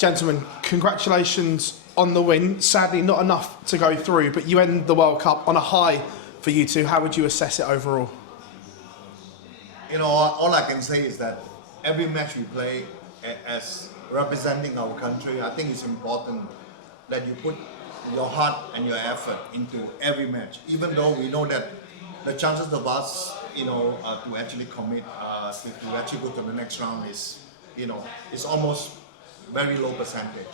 Gentlemen, congratulations on the win. Sadly, not enough to go through, but you end the World Cup on a high for you two. How would you assess it overall? You know, all I can say is that every match we play as representing our country, I think it's important that you put your heart and your effort into every match, even though we know that the chances of us, to actually commit, to actually go to the next round is, it's almost very low percentage.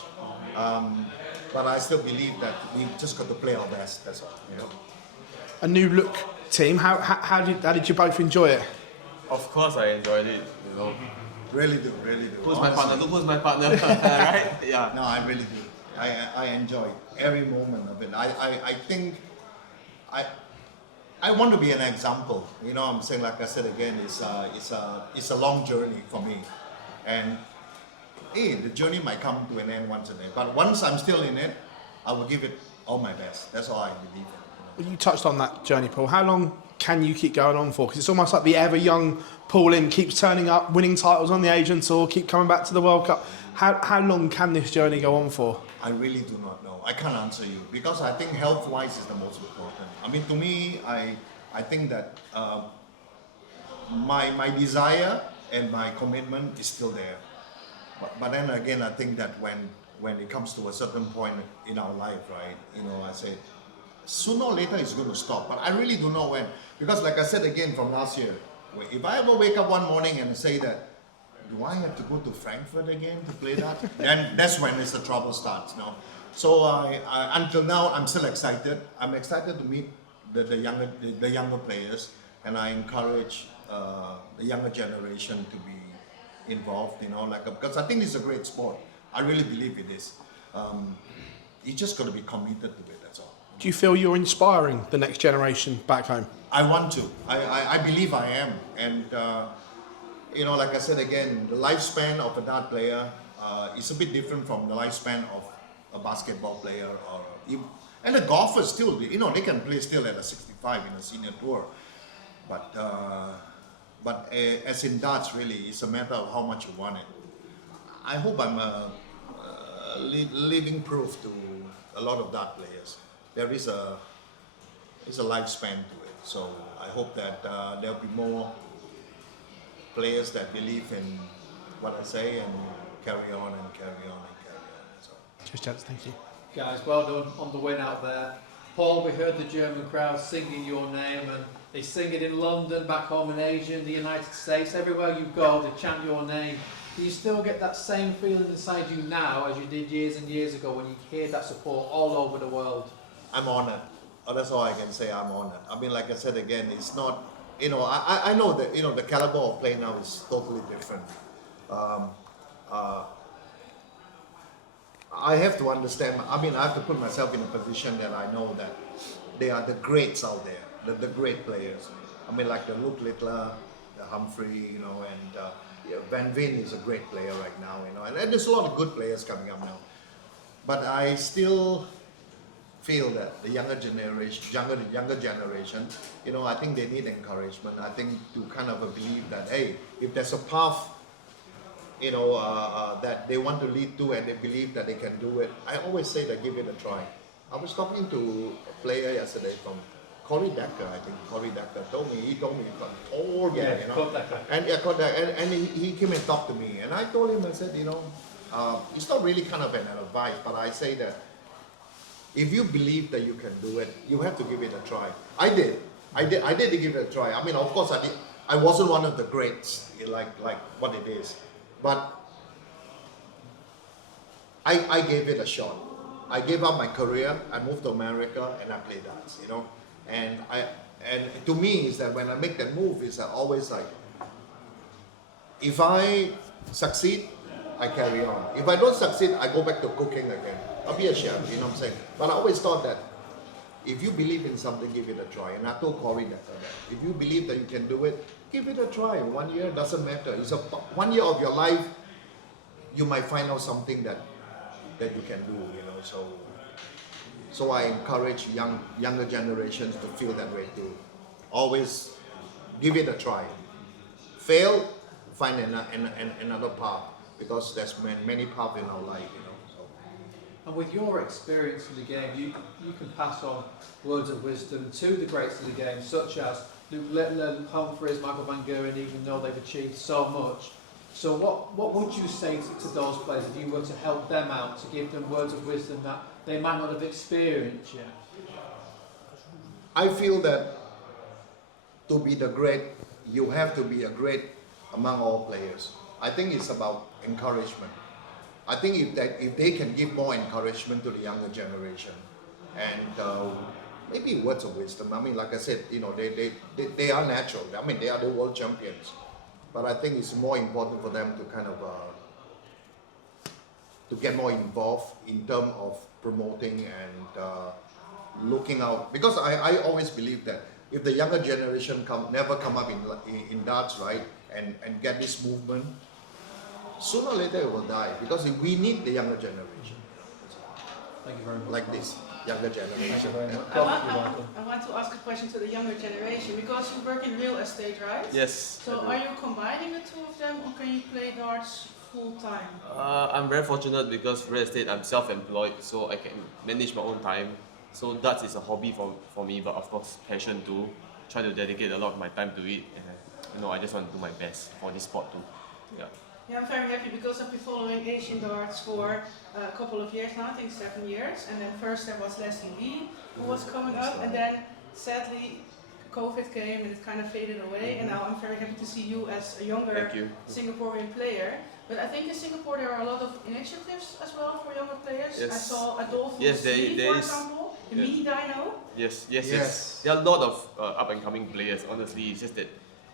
But I still believe that we just got to play our best. That's all. A new look team. How did you both enjoy it? Of course, I enjoyed it. Really do. Who's my partner? Who's my partner? Right? Yeah. No, I really do. I enjoy every moment of it. I think I want to be an example. I'm saying, like I said again, it's a long journey for me, and the journey might come to an end once a day. But once I'm still in it, I will give it all my best. That's all I believe in. Well, you touched on that journey, Paul. How long can you keep going on for? Because it's almost like the ever young Pail Lim keeps turning up, winning titles on the Asian Tour, keep coming back to the World Cup. How long can this journey go on for? I really do not know. I can't answer you because I think health-wise is the most important. I mean, to me, I think that my desire and my commitment is still there. But then again, I think that when it comes to a certain point in our life, right, I say, sooner or later it's going to stop. But I really don't know when. Because like I said again from last year, if I ever wake up one morning and say that, do I have to go to Frankfurt again to play that? Then that's when the trouble starts. So until now, I'm still excited. I'm excited to meet the younger players, and I encourage the younger generation to be involved. Because I think it's a great sport. I really believe it is. You just got to be committed to it. That's all. Do you feel you're inspiring the next generation back home? I want to. I believe I am. And, like I said again, the lifespan of a dart player is a bit different from the lifespan of a basketball player. And the golfers still, they can play still at a 65 in a senior tour. But as in darts, really, it's a matter of how much you want it. I hope I'm a living proof to a lot of dart players. There is a lifespan to it. So I hope that there'll be more players that believe in what I say and carry on and carry on and carry on. So. Cheers, gents. Thank you. Guys, well done on the win out there. Paul, we heard the German crowd singing your name, and they sing it in London, back home in Asia, in the United States. Everywhere you go, they chant your name. Do you still get that same feeling inside you now as you did years and years ago when you hear that support all over the world? I'm honored. That's all I can say. I'm honored. I mean, like I said again, it's not, I know that, the caliber of play now is totally different. I have to understand, I have to put myself in a position that I know that they are the greats out there, the great players. Like the Luke Littler, the Humphrey, and Van Veen is a great player right now, and there's a lot of good players coming up now. But I still feel that the younger generation, I think they need encouragement. I think to kind of believe that, hey, if there's a path, that they want to lead to and they believe that they can do it, I always say that give it a try. I was talking to a player yesterday from Corey Decker, I think Corey Decker told me from and he came and talked to me, and I told him, I said, it's not really kind of an advice, but I say that if you believe that you can do it, you have to give it a try. I did give it a try. Of course I did. I wasn't one of the greats like what it is, but I gave it a shot. I gave up my career, I moved to America, and I played darts, And to me is that when I make that move, is always like, if I succeed, I carry on. If I don't succeed, I go back to cooking again. I'll be a chef, what I'm saying. But I always thought that if you believe in something, give it a try. And I told Corey that if you believe that you can do it, give it a try. 1 year doesn't matter. It's 1 year of your life, you might find out something that you can do, So I encourage younger generations to feel that way too. Always give it a try. Fail, find another path. because there's many paths in our life, you know. So. And with your experience in the game, you can pass on words of wisdom to the greats of the game, such as Luke Littler, Humphreys, Michael Van Gogh, even though they've achieved so much. So what would you say to those players if you were to help them out, to give them words of wisdom that they might not have experienced yet? I feel that to be the great, you have to be a great among all players. I think it's about encouragement. I think if they can give more encouragement to the younger generation, and maybe words of wisdom. I mean, like I said, you know, they are natural. I mean, they are the world champions. But I think it's more important for them to kind of to get more involved in terms of promoting and looking out. Because I always believe that if the younger generation never come up in darts, right, and get this movement, sooner or later it will die. Because we need the younger generation. Thank you very much. Like this younger generation. I want to ask a question to the younger generation, because you work in real estate, right? Yes. So are you combining the two of them, or can you play darts full time? I'm very fortunate because real estate, I'm self-employed, so I can manage my own time. So darts is a hobby for me, but of course passion too. Try to dedicate a lot of my time to it, and I just want to do my best for this sport too. Yeah. Yeah, I'm very happy because I've been following Asian darts for a couple of years now, I think 7 years. And then first there was Leslie Lee, who was coming up, and then sadly COVID came and it kind of faded away. And now I'm very happy to see you as a younger Singaporean player. But I think in Singapore there are a lot of initiatives as well for younger players. Yes. I saw Adolfo Yes, for there is. example, the Yeah. mini dyno. Yes. There are a lot of up and coming players. Honestly, it's just that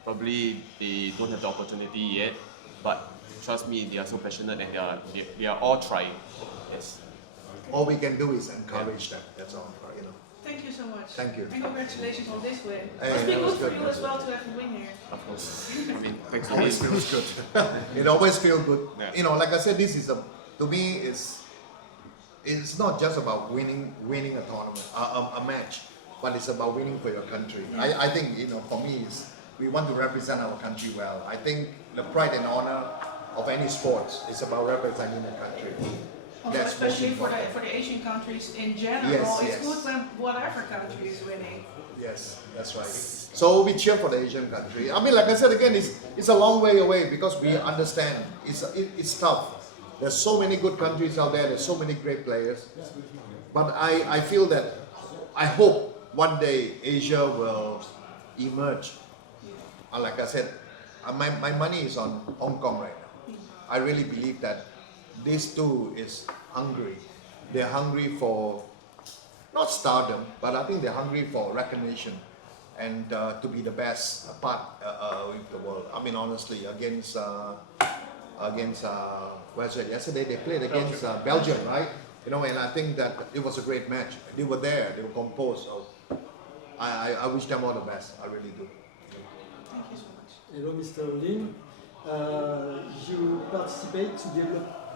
probably they don't have the opportunity yet. But trust me, they are so passionate and they are all trying. Yes. All we can do is encourage them. That's all, you know. Thank you so much. Thank you. And congratulations on this win. Hey, Must be that good was for good. you as well to have a win here. Of course. I mean, thanks to Always him. feels good. It always feels good. Yeah. You know, like I said, this is to me it's not just about winning a tournament, a match, but it's about winning for your country. I think, you know, for me, we want to represent our country well. I think the pride and honor of any sports is about representing the country. Also, That's especially most for important. the Asian countries in general, Yes, it's yes. good when whatever country is winning. Yes, that's right. So we cheer for the Asian country. I mean, like I said again, it's a long way away because we understand it's tough. There's so many good countries out there. There's so many great players. But I feel that I hope one day Asia will emerge. Like I said, my money is on Hong Kong right now. I really believe that this too is hungry. They're hungry for not stardom, but I think they're hungry for recognition and to be the best part with the world. I mean, honestly, against where's it? Yesterday they played against Belgium, right? You know, and I think that it was a great match. They were there, they were composed. So I wish them all the best. I really do. Thank you so much. Hello, Mr. Lim. You participate to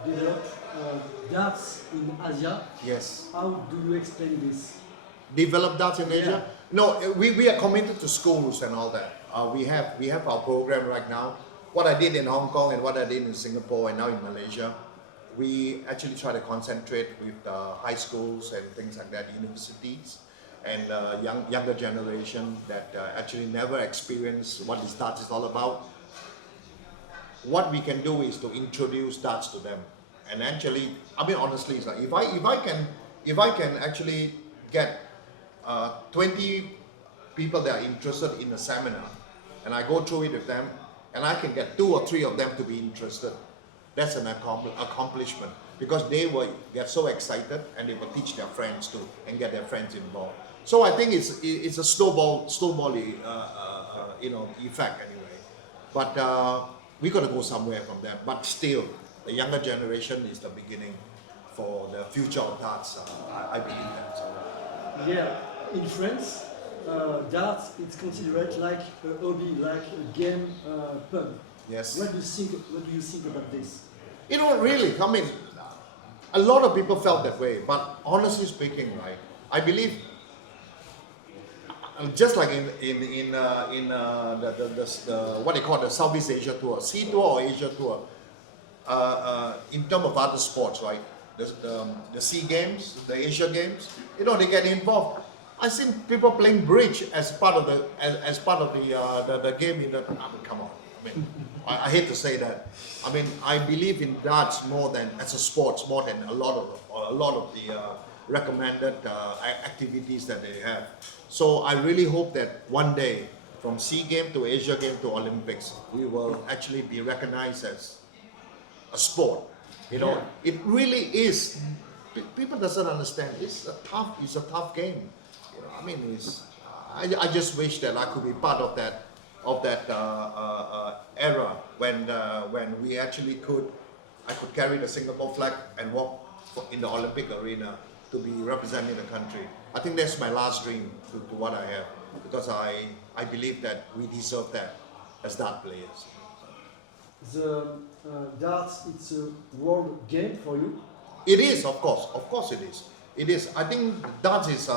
develop darts in Asia. Yes. How do you explain this? Develop darts in Asia? No, we are committed to schools and all that. We have our program right now. What I did in Hong Kong and what I did in Singapore and now in Malaysia, we actually try to concentrate with high schools and things like that, universities, and younger generation that actually never experienced what this darts is all about. What we can do is to introduce darts to them, and actually, I mean honestly, it's like if I can actually get 20 people that are interested in a seminar, and I go through it with them, and I can get 2 or 3 of them to be interested, that's an accomplishment, because they will get so excited and they will teach their friends too and get their friends involved. So I think it's a snowball effect anyway. But we got to go somewhere from there. But still, the younger generation is the beginning for the future of darts. I believe that. So. Yeah, in France, darts it's considered like a hobby, like a game pub. Yes. What do you think about this? You know, really, I mean, a lot of people felt that way. But honestly speaking, right, I believe, just like in the what they call the Southeast Asia tour, Sea tour or Asia tour, in terms of other sports, right? The SEA Games, the Asia Games, you know, they get involved. I've seen people playing bridge as part of the game. I mean, come on. I mean, I hate to say that. I mean, I believe in darts more than as a sports, more than a lot of the recommended activities that they have. So I really hope that one day, from SEA Games to Asia Games to Olympics, we will actually be recognized as a sport. You know, it really is. People doesn't understand. It's a tough game. You know, I mean, I just wish that I could be part of that era when we actually I could carry the Singapore flag and walk in the Olympic arena to be representing the country. I think that's my last dream to what I have, because I believe that we deserve that as dart players. The darts, it's a world game for you. It is, of course it is. It is. I think darts is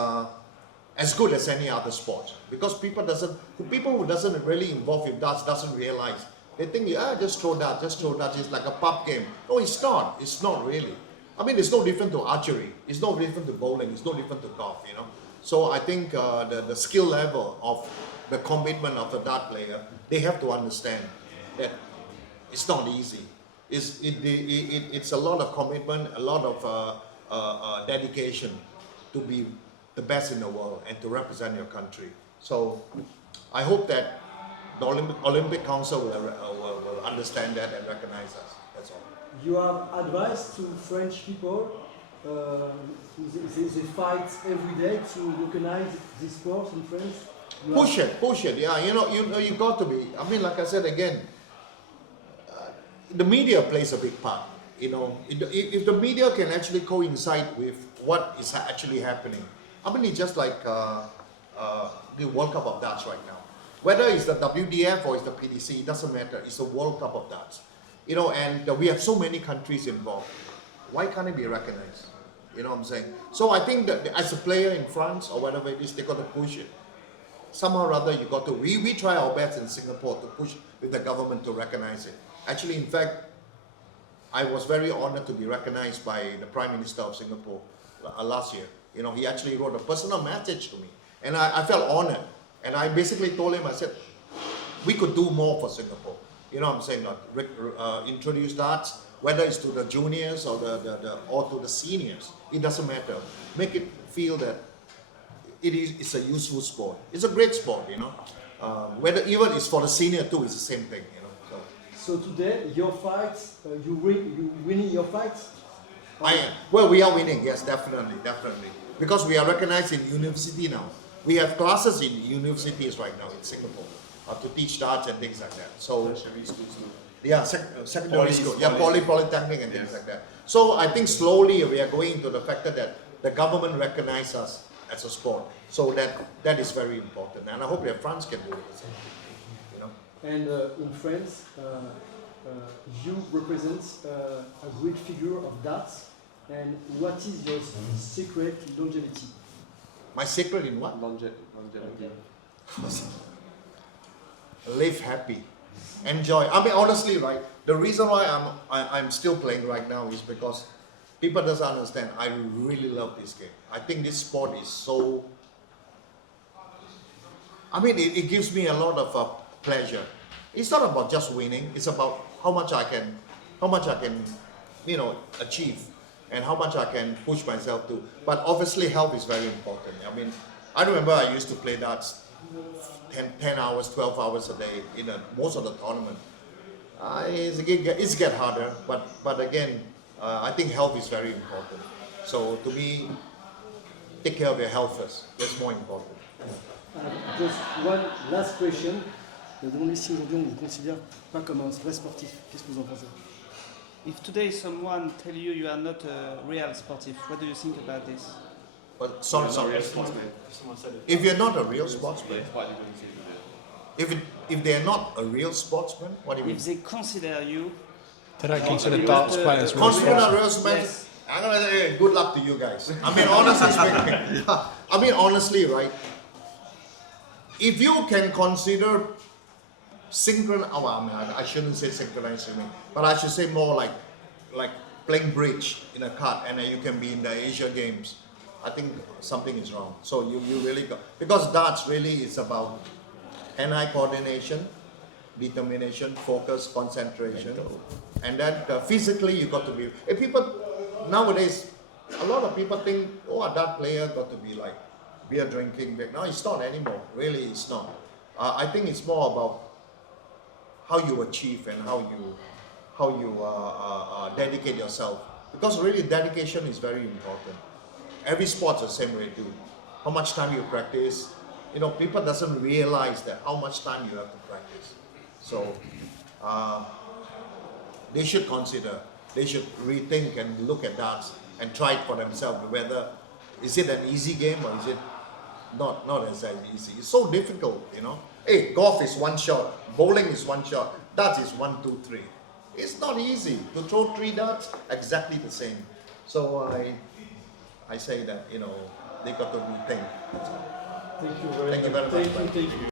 as good as any other sport, because people who doesn't really involve in darts doesn't realize. They think, just throw darts. It's like a pub game. No, it's not. It's not really. I mean, it's no different to archery. It's no different to bowling. It's no different to golf. You know. So I think the skill level of the commitment of a dart player, they have to understand that it's not easy. It's a lot of commitment, a lot of dedication to be the best in the world and to represent your country. So I hope that the Olympic Council will understand that and recognize us. That's all. You have advice to French people. They fight every day to recognize this sport in France. Push it. Yeah, you got to be. I mean, like I said again, the media plays a big part. You know, if the media can actually coincide with what is actually happening. I mean, it's just like the World Cup of Darts right now. Whether it's the WDF or it's the PDC, it doesn't matter. It's the World Cup of Darts. You know, and we have so many countries involved. Why can't it be recognized? You know what I'm saying? So I think that as a player in France or whatever it is, they got to push it. Somehow or other, you got to. We try our best in Singapore to push with the government to recognize it. Actually, in fact, I was very honored to be recognized by the Prime Minister of Singapore last year. You know, he actually wrote a personal message to me, and I felt honored. And I basically told him, I said, we could do more for Singapore. You know what I'm saying? Introduce darts, whether it's to the juniors or or to the seniors. It doesn't matter. Make it feel that it's a useful sport. It's a great sport, you know. Whether even it's for the senior too, it's the same thing, you know. So today, your fights, you winning your fights? Well, we are winning, yes, definitely. Because we are recognized in university now. We have classes in universities right now in Singapore to teach darts and things like that. So, Tertiary schools too. yeah, secondary school, polytechnic and things like that. So I think slowly we are going into the factor that the government recognizes us as a sport. So that is very important, and I hope that France can do it. You know. And in France, you represent a great figure of darts. And what is your secret longevity? My secret in what? Longevity. Live happy, enjoy. I mean, honestly, right? The reason why I'm still playing right now is because people doesn't understand. I really love this game. I think this sport is so. I mean, it gives me a lot of pleasure. It's not about just winning. It's about how much I can, achieve, and how much I can push myself to. But obviously, health is very important. I mean, I remember I used to play darts 10 hours, 12 hours a day in most of the tournament. It's get harder, but again, I think health is very important. So to me, take care of your health first. That's more important. Just one last question. Demandez si aujourd'hui on vous considère pas comme un vrai sportif. Qu'est-ce que vous en pensez? If today someone tell you you are not a real sportif, what do you think about this? But sorry. Real sportsman. If you're not a real sportsman, What are you going to say to them? if they're not a real sportsman, what do you mean? If they consider you, They don't consider you darts have to- players real Consider sports. a real sportsman. Yes. I'm gonna say good luck to you guys. I mean, honestly speaking. I mean, honestly, right? If you can consider oh, I mean, I shouldn't say synchronized swimming, but I should say more like playing bridge in a cart, and then you can be in the Asia Games. I think something is wrong. So you really got, because darts really is about hand-eye coordination, determination, focus, concentration, and then physically you got to be. If people nowadays, a lot of people think, oh, a dart player got to be like beer drinking. No, it's not anymore. Really, it's not. I think it's more about how you achieve and how you dedicate yourself. Because really, dedication is very important. Every sport's the same way too. How much time you practice. You know, people doesn't realize that how much time you have to practice. So they should consider, they should rethink and look at that and try it for themselves, whether is it an easy game or is it not as easy. It's so difficult, you know. Hey, golf is one shot, bowling is one shot, darts is 1, 2, 3. It's not easy to throw 3 darts exactly the same. So I say that, you know, they got to rethink. Thank you very Thank you much. very much. Thank you.